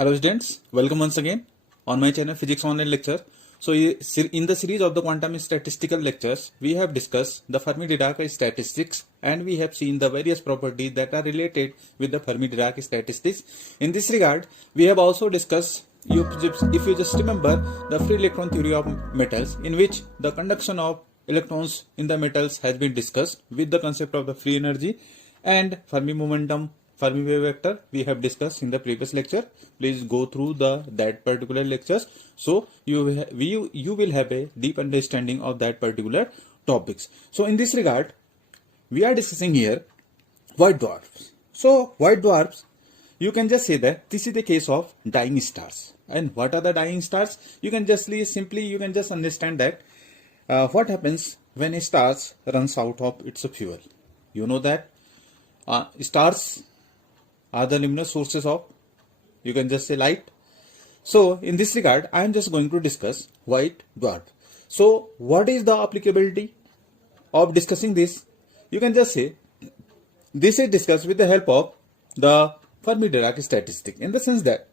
Hello students, welcome once again on my channel Physics Online Lecture. So in the series of the quantum statistical lectures, we have discussed the Fermi-Dirac statistics and we have seen the various properties that are related with the Fermi-Dirac statistics. In this regard, we have also discussed, if you just remember, the free electron theory of metals, in which the conduction of electrons in the metals has been discussed with the concept of the free energy and Fermi momentum, Fermi wave vector we have discussed in the previous lecture. Please go through that particular lectures, so you will have a deep understanding of that particular topics. So in this regard, we are discussing here white dwarfs. So white dwarfs, you can just say that this is the case of dying stars. And what are the dying stars? You can just understand that what happens when a star runs out of its fuel. You know that stars are the luminous sources of, you can just say, light. So in this regard, I am just going to discuss white dwarf. So what is the applicability of discussing this? You can just say this is discussed with the help of the Fermi-Dirac statistic, in the sense that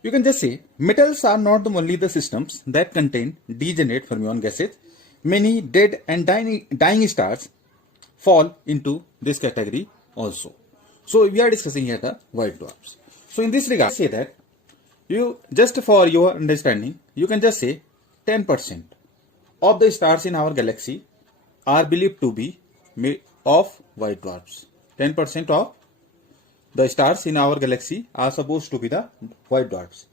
you can just say metals are not only the systems that contain degenerate fermion gases. Many dead and dying stars fall into this category also. So we are discussing here the white dwarfs. So in this regard, say that you, just for your understanding, you can just say 10% of the stars in our galaxy are believed to be made of white dwarfs. 10% of the stars in our galaxy are supposed to be the white dwarfs.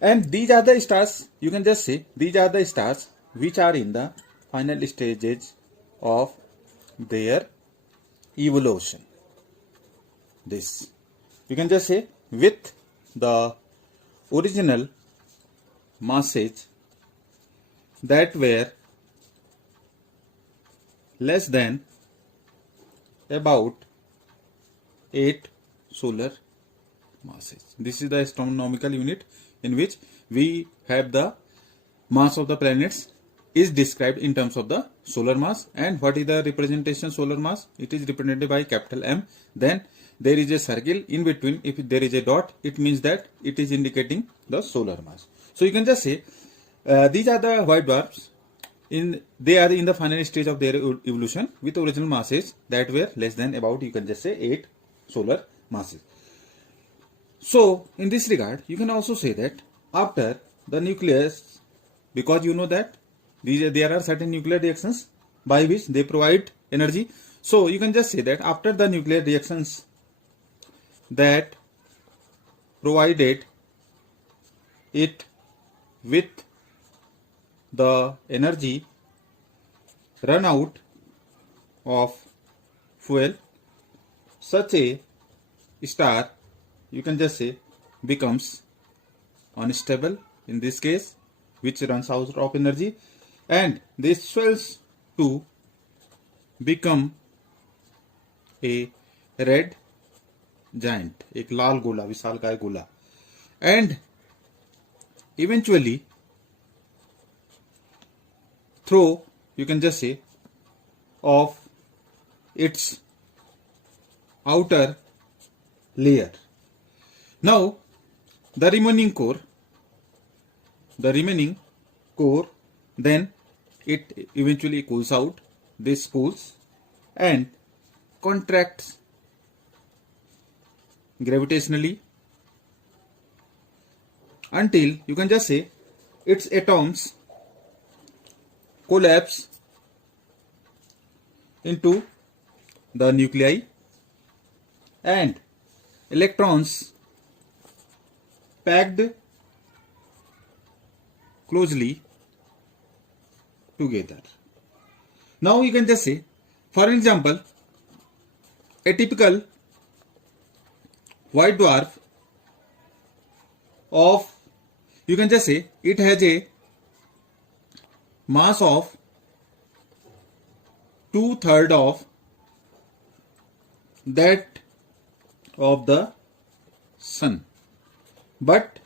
And these are the stars, you can just say, these are the stars which are in the final stages of their evolution. This, you can just say, with the original masses that were less than about 8 solar masses. This is the astronomical unit in which we have the mass of the planets is described in terms of the solar mass. And what is the representation solar mass? It is represented by capital M. Then there is a circle in between. If there is a dot, it means that it is indicating the solar mass. So you can just say these are the white dwarfs. They are in the final stage of their evolution with original masses that were less than about, you can just say, 8 solar masses. So in this regard, you can also say that after the nucleus, because you know that there are certain nuclear reactions by which they provide energy. So you can just say that after the nuclear reactions that provided it with the energy run out of fuel, such a star, you can just say, becomes unstable in this case, which runs out of energy, and this swells to become a red giant, एक लाल गोला, विशालकाय गोला, and eventually through, you can just say, of its outer layer. Now the remaining core, then it eventually cools out. This cools and contracts gravitationally until, you can just say, its atoms collapse into the nuclei and electrons packed closely together. Now you can just say, for example, a typical white dwarf of, you can just say, it has a mass of 2/3 of that of the sun, but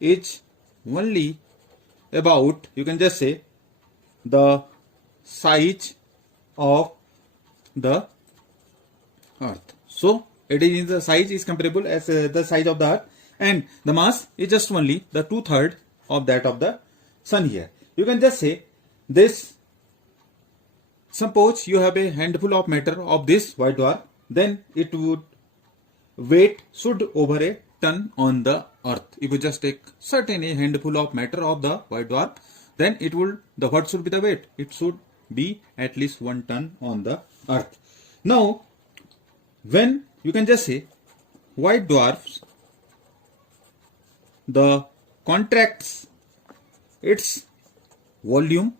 it's only about, you can just say, the size of the earth. So it is, the size is comparable as the size of the earth, and the mass is just only the 2/3 of that of the sun here. You can just say this. Suppose you have a handful of matter of this white dwarf, then it would weight should over a ton on the earth. If you just take certain a handful of matter of the white dwarf, then it would what should be the weight? It should be at least 1 ton on the earth. Now, when you can just say white dwarfs, the contracts its volume.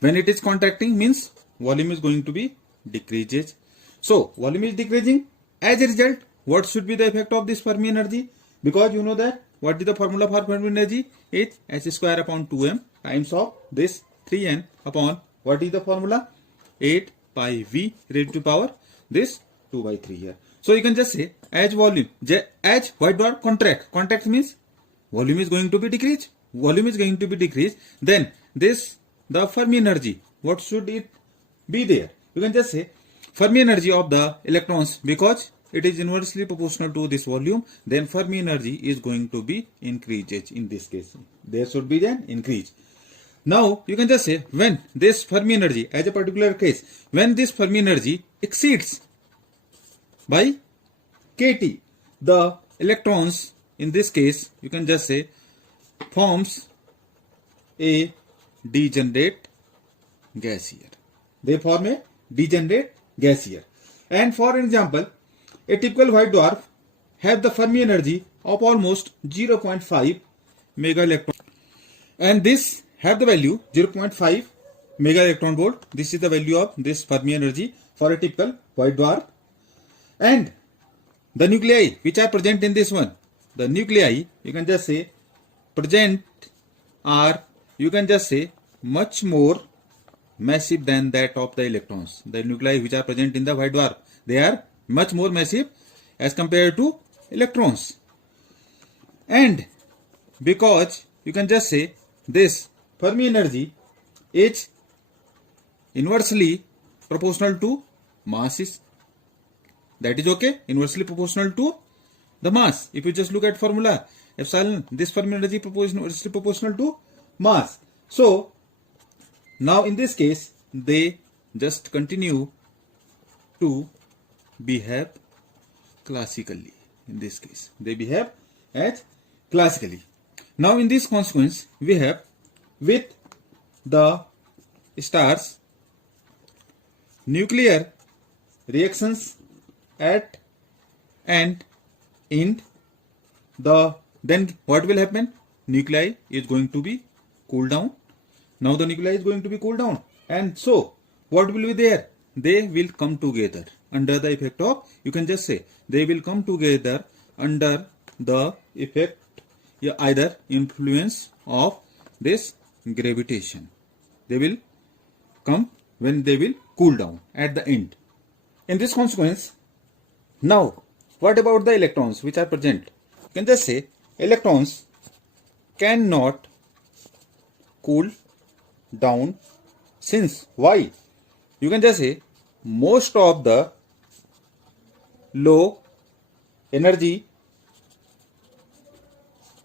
When it is contracting means volume is going to be decreases. So volume is decreasing. As a result, what should be the effect of this Fermi energy? Because you know that what is the formula for Fermi energy? It's h square upon 2m times of this 3n upon what is the formula? 8 pi v raised to power this 2 by 3 here. So you can just say as volume, as white dwarf contract means volume is going to be decreased. Volume is going to be decreased. Then this the Fermi energy, what should it be there? You can just say Fermi energy of the electrons, because it is inversely proportional to this volume, then Fermi energy is going to be increased. In this case, there should be an increase. Now you can just say when this Fermi energy, as a particular case, when this Fermi energy exceeds by kT, the electrons in this case, you can just say forms a degenerate gas here. They form a degenerate gas here. And for example, a typical white dwarf have the Fermi energy of almost 0.5 mega electron, and this have the value 0.5 mega electron volt. This is the value of this Fermi energy for a typical white dwarf. And the nuclei which are present in this one, the nuclei you can just say present are, you can just say, much more massive than that of the electrons. The nuclei which are present in the white dwarf, they are much more massive as compared to electrons. And because you can just say this Fermi energy is inversely proportional to masses. That is okay, inversely proportional to the mass. If you just look at formula, epsilon, this Fermi energy inversely proportional to mass. So now in this case, they just continue to behave classically. In this case, they behave as classically. Now in this consequence, we have with the stars nuclear reactions at and in the, then what will happen? Nuclei is going to be cooled down. Now the nuclei is going to be cooled down, and so what will be there? They will come together under the effect of, you can just say they will come together under the effect, either influence of this gravitation. They will come when they will cool down at the end. In this consequence, now what about the electrons which are present? You can just say electrons cannot cool down. Since why? You can just say most of the low energy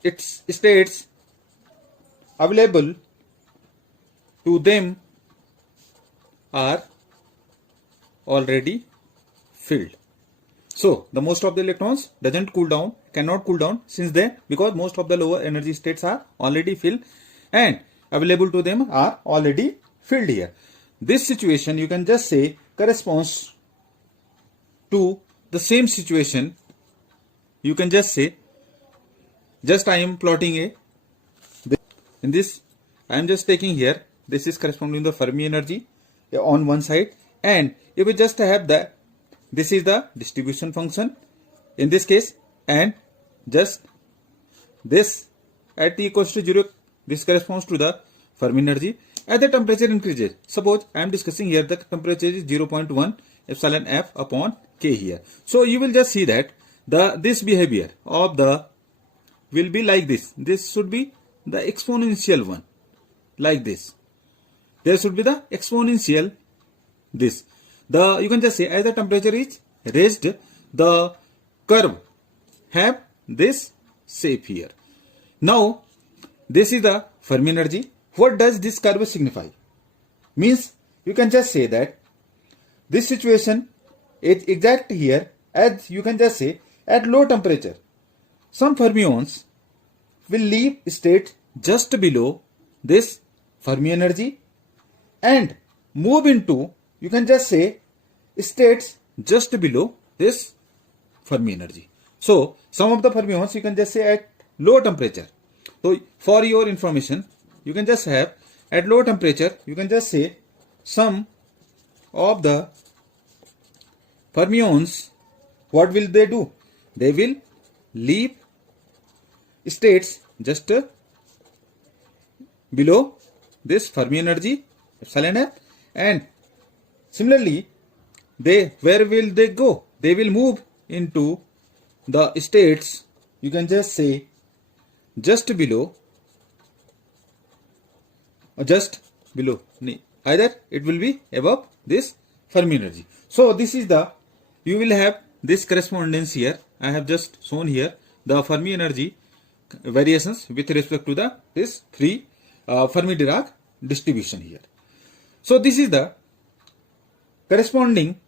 its states available to them are already filled. So the most of the electrons doesn't cool down, cannot cool down, since then, because most of the lower energy states are already filled and available to them are already filled here. This situation you can just say corresponds to the same situation. You can just say, just I am plotting a, in this I am just taking here, this is corresponding to the Fermi energy on one side, and if we just have the, this is the distribution function in this case, and just this at t equals to 0, this corresponds to the Fermi energy. As the temperature increases, suppose I am discussing here the temperature is 0.1 epsilon f upon k here. So you will just see that this behavior of the will be like this. This should be the exponential one, like this. There should be the exponential this. You can just say as the temperature is raised, the curve have this shape here. Now, this is the Fermi energy. What does this curve signify? Means you can just say that this situation is exact here, as you can just say at low temperature. Some fermions will leave state just below this Fermi energy and move into, you can just say, states just below this Fermi energy. So some of the fermions you can just say at low temperature. So for your information, you can just have at low temperature, you can just say some of the fermions, what will they do? They will leave states just below this Fermi energy epsilon f, and similarly where will they go? They will move into the states, you can just say just below or just below, either it will be above this Fermi energy. So this is the, you will have this correspondence here. I have just shown here the Fermi energy variations with respect to the this three Fermi-Dirac distribution here. So this is the corresponding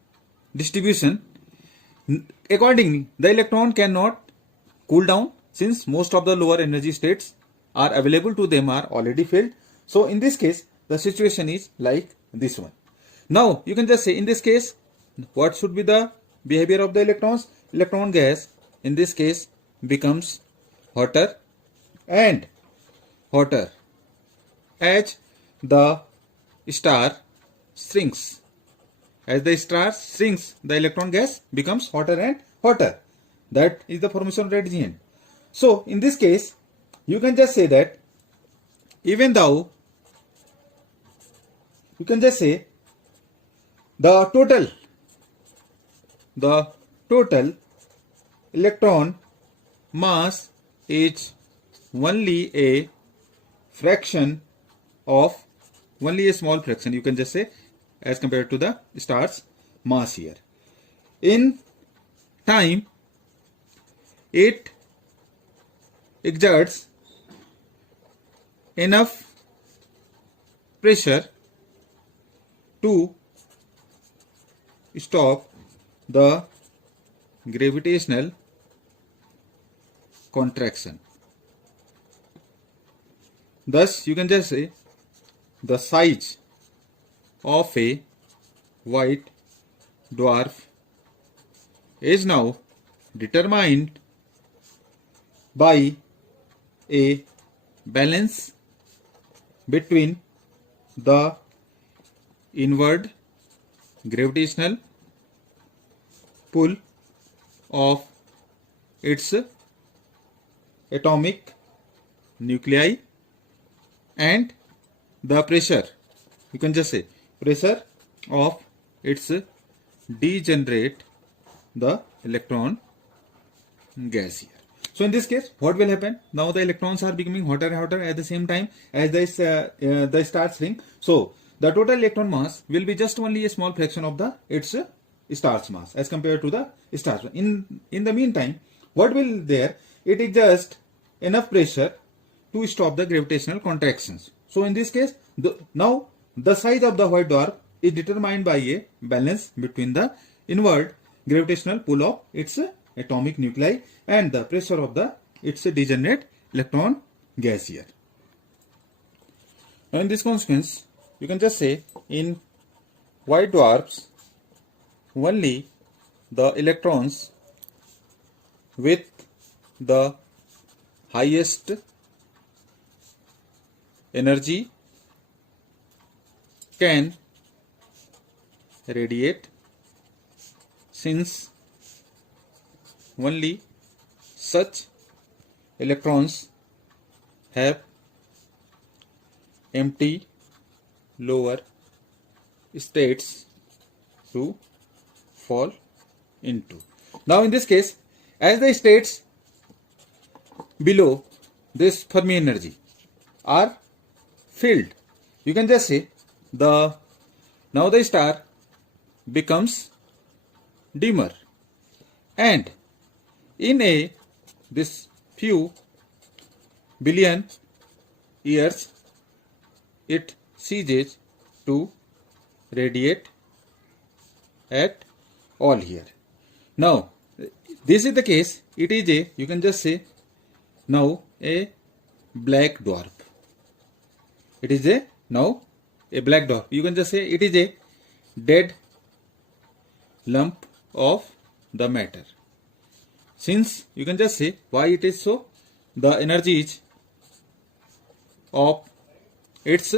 distribution. Accordingly, the electron cannot cool down since most of the lower energy states are available to them are already filled. So in this case, the situation is like this one. Now you can just say in this case, what should be the behavior of the electrons? Electron gas in this case becomes hotter and hotter as the star shrinks. As the star shrinks, the electron gas becomes hotter and hotter. That is the formation of red giant. So in this case, you can just say that even though, you can just say the total electron mass is only a fraction of, only a small fraction, you can just say, as compared to the star's mass here. In time, it exerts enough pressure to stop the gravitational contraction. Thus, you can just say the size of a white dwarf is now determined by a balance between the inward gravitational pull of its atomic nuclei and the pressure, you can just say pressure of its degenerate the electron gas here. So in this case, what will happen? Now the electrons are becoming hotter and hotter at the same time as the star shrink. So the total electron mass will be just only a small fraction of the its star's mass as compared to the star's. In the meantime, what will there? It is just enough pressure to stop the gravitational contractions. So in this case, now the size of the white dwarf is determined by a balance between the inward gravitational pull of its atomic nuclei and the pressure of its degenerate electron gas here. Now in this consequence, you can just say in white dwarfs, only the electrons with the highest energy can radiate, since only such electrons have empty lower states to fall into. Now in this case, as the states below this Fermi energy are filled, you can just say now the star becomes dimmer, and in a this few billion years it ceases to radiate at all here. Now this is the case, it is a, you can just say now a black dwarf. It is a now a black dwarf. You can just say it is a dead lump of the matter. Since you can just say why it is so, the energies of its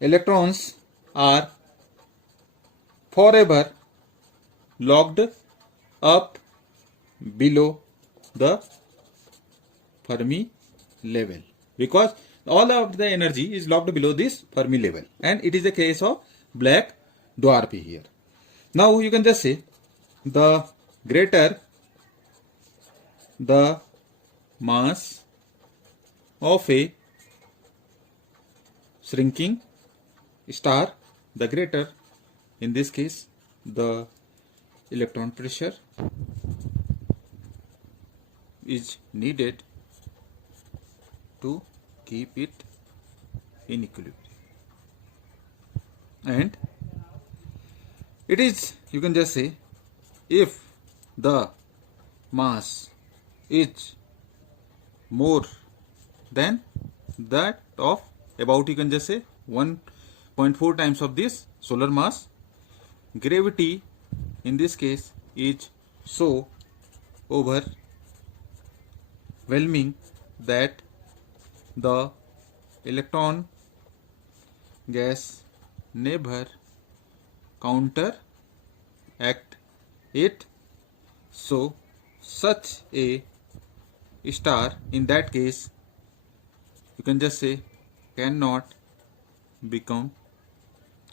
electrons are forever locked up below the Fermi level, because all of the energy is locked below this Fermi level, and it is the case of black dwarf here. Now you can just say the greater the mass of a shrinking star, the greater, in this case, the electron pressure is needed to keep it in equilibrium. And it is, you can just say, if the mass is more than that of about, you can just say 1.4 times of this solar mass, gravity in this case is so overwhelming that the electron gas never counteract it. So such a star in that case, you can just say, cannot become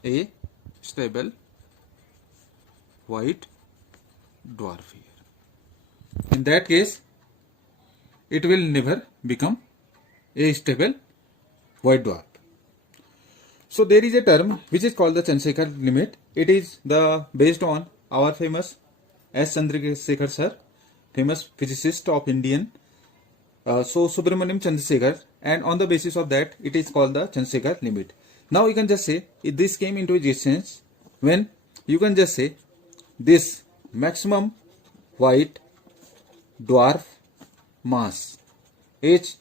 a stable white dwarf here. In that case, it will never become a stable white dwarf. So there is a term which is called the Chandrasekhar limit. It is based on our famous S. Chandrasekhar sir, famous physicist of Indian. So Subramaniam Chandrasekhar, and on the basis of that it is called the Chandrasekhar limit. Now you can just say this came into existence when, you can just say, this maximum white dwarf mass h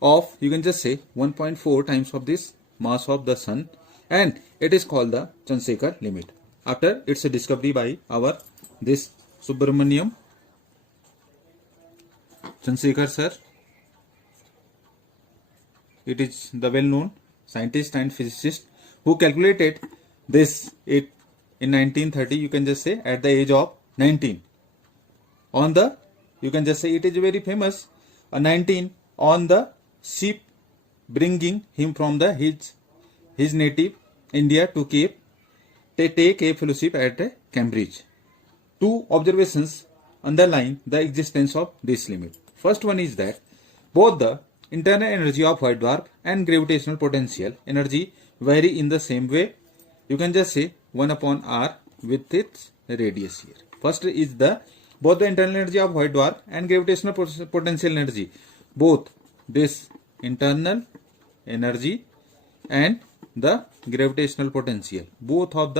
of, you can just say, 1.4 times of this mass of the sun, and it is called the Chandrasekhar limit after its discovery by our this Subramaniam Chandrasekhar sir. It is the well-known scientist and physicist who calculated this in 1930, you can just say, at the age of 19. On the, you can just say, it is very famous, 19 on the ship bringing him from his native India to Cape. They take a fellowship at Cambridge. Two observations underline the existence of this limit. First one is that both the internal energy of white dwarf and gravitational potential energy vary in the same way. You can just say 1 upon r with its radius here. First is both the internal energy of white dwarf and gravitational potential energy. Both this internal energy and the gravitational potential, both of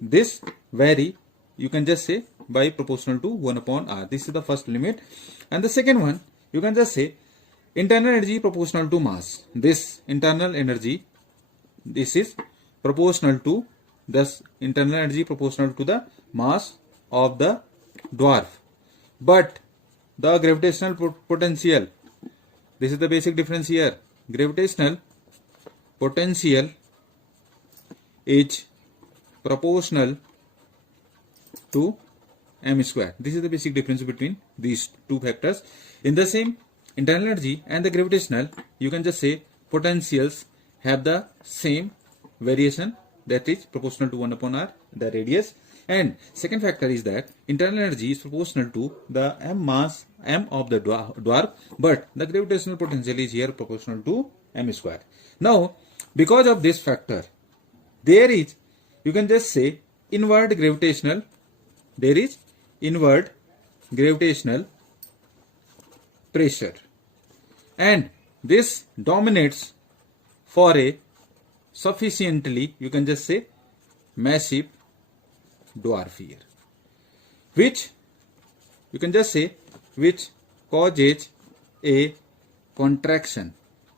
this vary, you can just say, by proportional to 1 upon r. This is the first limit. And the second one, you can just say internal energy proportional to mass. This internal energy, this is proportional to this internal energy proportional to the mass of the dwarf. But the gravitational potential, this is the basic difference here. Gravitational potential is proportional to m square. This is the basic difference between these two factors. In the same, internal energy and the gravitational, you can just say, potentials have the same variation, that is proportional to 1 upon r, the radius. And second factor is that internal energy is proportional to the mass of the dwarf, but the gravitational potential is here proportional to m square. Now, because of this factor, there is, you can just say, inward gravitational, there is inward gravitational pressure, and this dominates for a sufficiently, you can just say, massive dwarf here, which you can just say which causes a contraction,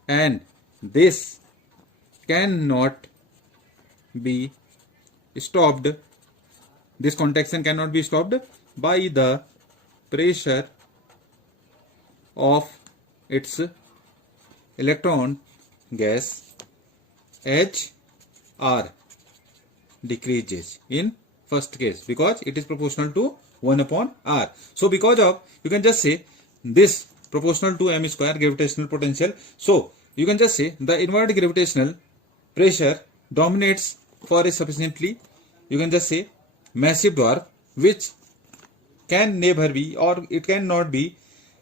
and this cannot be stopped. This contraction cannot be stopped by the pressure of its electron gas as R decreases in first case, because it is proportional to 1 upon R. So because of, you can just say this proportional to m square gravitational potential. So you can just say the inward gravitational pressure dominates for a sufficiently, you can just say, massive dwarf, which can never be, or it cannot be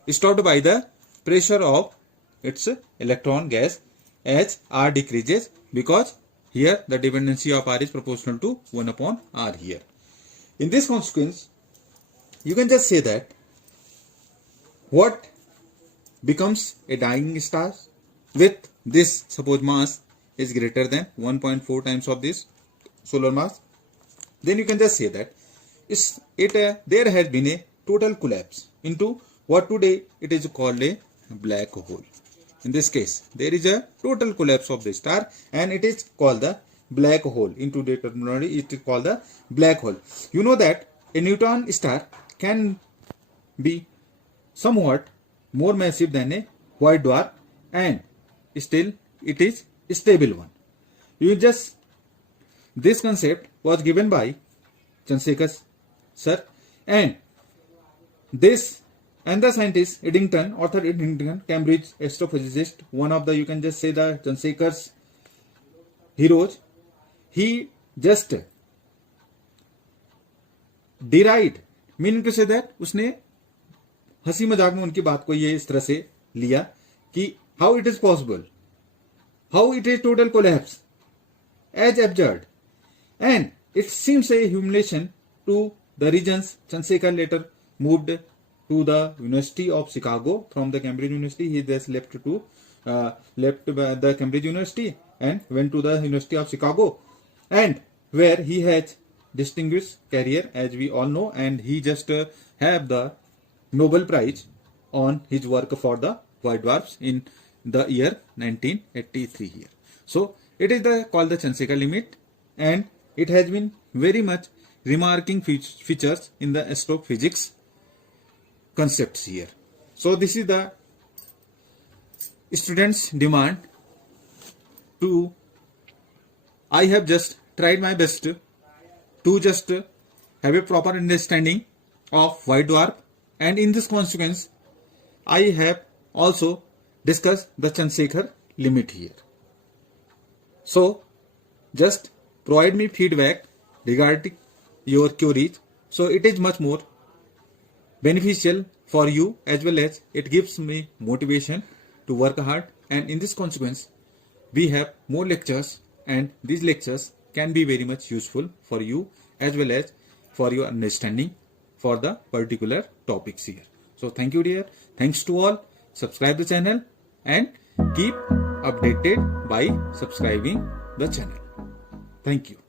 stopped by the pressure of its electron gas as R decreases, because here the dependency of R is proportional to 1 upon R here. In this consequence, you can just say that what becomes a dying star with this, suppose mass is greater than 1.4 times of this solar mass, then you can just say that there has been a total collapse into what today it is called a black hole. In this case, there is a total collapse of the star, and it is called the black hole. In today's terminology, it is called the black hole. You know that a neutron star can be somewhat more massive than a white dwarf, and still it is a stable one. This concept was given by Chandrasekhar sir, and the scientist Eddington, Arthur Eddington, Cambridge astrophysicist, one of the, you can just say, the Chandrasekhar's heroes, he just derived, meaning to say that उसने हंसी मजाक में उनकी बात को ये इस तरह से लिया कि how it is possible, how it is total collapse, as absurd, and it seems a humiliation to the regions. Chandrasekhar later moved to the University of Chicago from the Cambridge University. He just left the Cambridge University and went to the University of Chicago, and where he has distinguished career, as we all know, and he just have the Nobel Prize on his work for the white dwarfs in the year 1983 here. So it is called the Chandrasekhar limit, and it has been very much remarking features in the astrophysics concepts here. So this is the students' demand to, I have just tried my best to just have a proper understanding of white dwarf, and in this consequence I have also discussed the Chandrasekhar limit here. So just provide me feedback regarding your queries, so it is much more beneficial for you, as well as it gives me motivation to work hard. And in this consequence we have more lectures, and these lectures can be very much useful for you as well as for your understanding for the particular topics here. So thank you dear, thanks to all. Subscribe the channel and keep updated by subscribing the channel. Thank you.